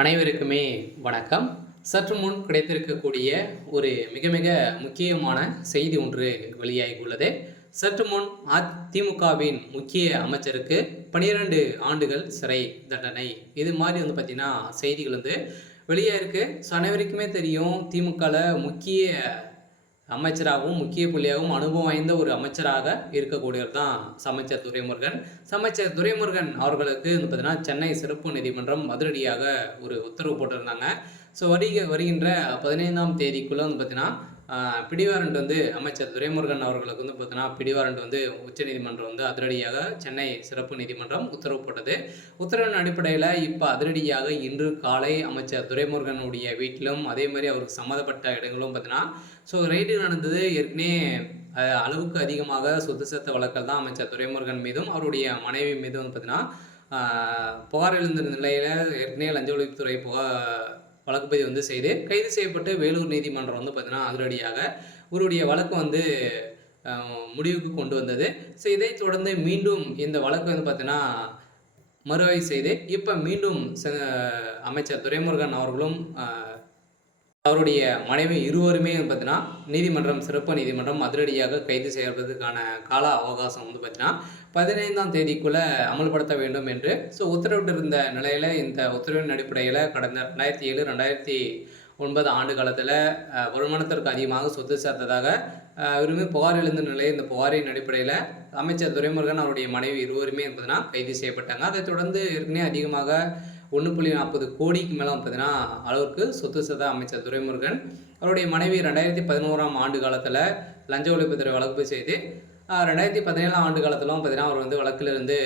அனைவருக்குமே வணக்கம். சற்று முன் கிடைத்திருக்கக்கூடிய ஒரு மிக மிக முக்கியமான செய்தி ஒன்று வெளியாகியுள்ளது. சற்று முன் அதிமுகவின் முக்கிய அமைச்சருக்கு 12 ஆண்டுகள் சிறை தண்டனை. இது மாதிரி பார்த்தீங்கன்னா செய்திகள் வெளியாயிருக்கு. அனைவருக்குமே தெரியும், திமுகல முக்கிய அமைச்சராகவும் முக்கிய புள்ளியாகவும் அனுபவம் வாய்ந்த ஒரு அமைச்சராக இருக்கக்கூடியவர் தான் அமைச்சர் துரைமுருகன். அமைச்சர் துரைமுருகன் அவர்களுக்கு பார்த்தீங்கன்னா சென்னை சிறப்பு நீதிமன்றம் அதிரடியாக ஒரு உத்தரவு போட்டிருந்தாங்க. வருகின்ற 15ஆம் தேதிக்குள்ள பார்த்தீங்கன்னா பிடிவாரண்ட் அமைச்சர் துரைமுருகன் அவர்களுக்கு பார்த்தீங்கன்னா பிடிவாரண்ட் உச்சநீதிமன்றம் அதிரடியாக சென்னை சிறப்பு நீதிமன்றம் உத்தரவு போட்டது. உத்தரவின் அடிப்படையில் இப்போ அதிரடியாக இன்று காலை அமைச்சர் துரைமுருகனுடைய வீட்டிலும் அதே மாதிரி அவருக்கு சம்மந்தப்பட்ட இடங்களும் பார்த்தீங்கன்னா ரெய்டு நடந்தது. ஏற்கனவே அளவுக்கு அதிகமாக சொத்து சத்த வழக்கல் தான் அமைச்சர் துரைமுருகன் மீதும் அவருடைய மனைவி மீதும் பார்த்தீங்கன்னா புகார் எழுந்த நிலையில் ஏற்கனவே லஞ்ச ஒழிப்புத்துறை வழக்கு பதிவு செய்து கைது செய்யப்பட்டு வேலூர் நீதிமன்றம் பார்த்தீங்கன்னா அதிரடியாக இவருடைய வழக்கு முடிவுக்கு கொண்டு வந்தது. இதைத் தொடர்ந்து மீண்டும் இந்த வழக்கு பார்த்தீங்கன்னா மறுஆய்வு செய்து இப்போ மீண்டும் அமைச்சர் துரைமுருகன் அவர்களும் அவருடைய மனைவி இருவருமே பார்த்தீங்கன்னா நீதிமன்றம் சிறப்பு நீதிமன்றம் அதிரடியாக கைது செய்வதற்கான கால அவகாசம் பார்த்தீங்கன்னா 15ஆம் தேதிக்குள்ளே அமல்படுத்த வேண்டும் என்று உத்தரவிட்டிருந்த நிலையில் இந்த உத்தரவின் அடிப்படையில் கடந்த 2007-2009 ஆண்டு காலத்தில் வருமானத்திற்கு அதிகமாக சொத்து சேர்த்ததாக விரும்பி புகார் எழுந்த நிலையில் இந்த புகாரின் அடிப்படையில் அமைச்சர் துரைமுருகன் அவருடைய மனைவி இருவருமே பார்த்தீங்கன்னா கைது செய்யப்பட்டாங்க. அதைத் தொடர்ந்து ஏற்கனவே அதிகமாக 1.40 கோடிக்கு மேலே பார்த்தீங்கன்னா அளவுக்கு சொத்து சேர்த்த அமைச்சர் துரைமுருகன் அவருடைய மனைவி 2011ஆம் ஆண்டு காலத்தில் லஞ்ச ஒழிப்புத்துறை வழக்கு செய்து 2017ஆம் ஆண்டு காலத்திலும் பார்த்தீங்கன்னா அவர் வழக்கிலிருந்து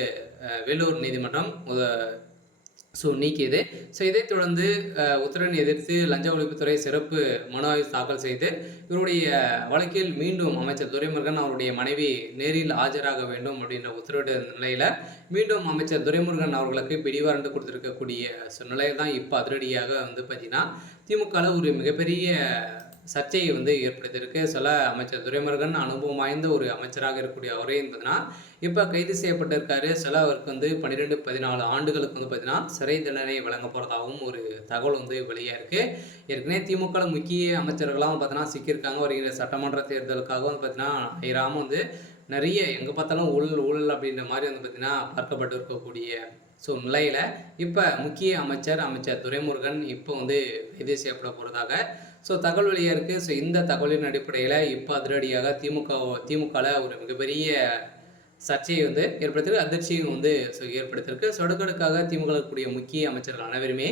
வேலூர் நீதிமன்றம் நீக்கியது. இதைத் தொடர்ந்து உத்தரவினை எதிர்த்து லஞ்ச ஒழிப்புத்துறை சிறப்பு மனு ஆய்வு தாக்கல் செய்து இவருடைய வழக்கில் மீண்டும் அமைச்சர் துரைமுருகன் அவருடைய மனைவி நேரில் ஆஜராக வேண்டும் அப்படின்ற உத்தரவிட்ட நிலையில் மீண்டும் அமைச்சர் துரைமுருகன் அவர்களுக்கு பிடிவாரண்ட் கொடுத்திருக்கக்கூடிய நிலையில் தான் இப்போ அதிரடியாக பார்த்தீங்கன்னா திமுகவில் ஒரு மிகப்பெரிய சர்ச்சையை ஏற்படுத்தியிருக்கு. அமைச்சர் துரைமுருகன் அனுபவம் வாய்ந்த ஒரு அமைச்சராக இருக்கக்கூடிய அவரே பார்த்தீங்கன்னா இப்போ கைது செய்யப்பட்டிருக்காரு. அவருக்கு 12-14 ஆண்டுகளுக்கு பார்த்தீங்கன்னா சிறை தண்டனை வழங்க போகிறதாகவும் ஒரு தகவல் வெளியாக இருக்குது. ஏற்கனவே திமுக முக்கிய அமைச்சர்களாம் பார்த்தீங்கன்னா சிக்கியிருக்காங்க. வருகிற சட்டமன்ற தேர்தலுக்காகவும் பார்த்தீங்கன்னா ஐராம நிறைய எங்கே பார்த்தாலும் ஊழல் அப்படின்ற மாதிரி பார்த்தீங்கன்னா பார்க்கப்பட்டு இருக்கக்கூடிய நிலையில் இப்போ முக்கிய அமைச்சர் துரைமுருகன் இப்போ கைது செய்யப்பட போகிறதாக தகவல் வெளியாக இருக்குது. இந்த தகவலின் அடிப்படையில் இப்போ அதிரடியாக திமுகவில் ஒரு மிகப்பெரிய சர்ச்சையை ஏற்படுத்திருக்கு, அதிர்ச்சியும் ஏற்படுத்தியிருக்கு. அடுக்கடுக்காக திமுக கூடிய முக்கிய அமைச்சர்கள் அனைவருமே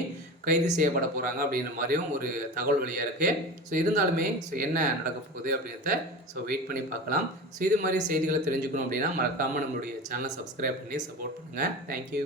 கைது செய்யப்பட போகிறாங்க அப்படின்ற மாதிரியும் ஒரு தகவல் வெளியாக இருக்குது. இருந்தாலுமே என்ன நடக்க போகுது அப்படின்றத வெயிட் பண்ணி பார்க்கலாம். இது மாதிரி செய்திகளை தெரிஞ்சுக்கணும் அப்படின்னா மறக்காமல் நம்மளுடைய சேனலை சப்ஸ்கிரைப் பண்ணி சப்போர்ட் பண்ணுங்கள். தேங்க்யூ.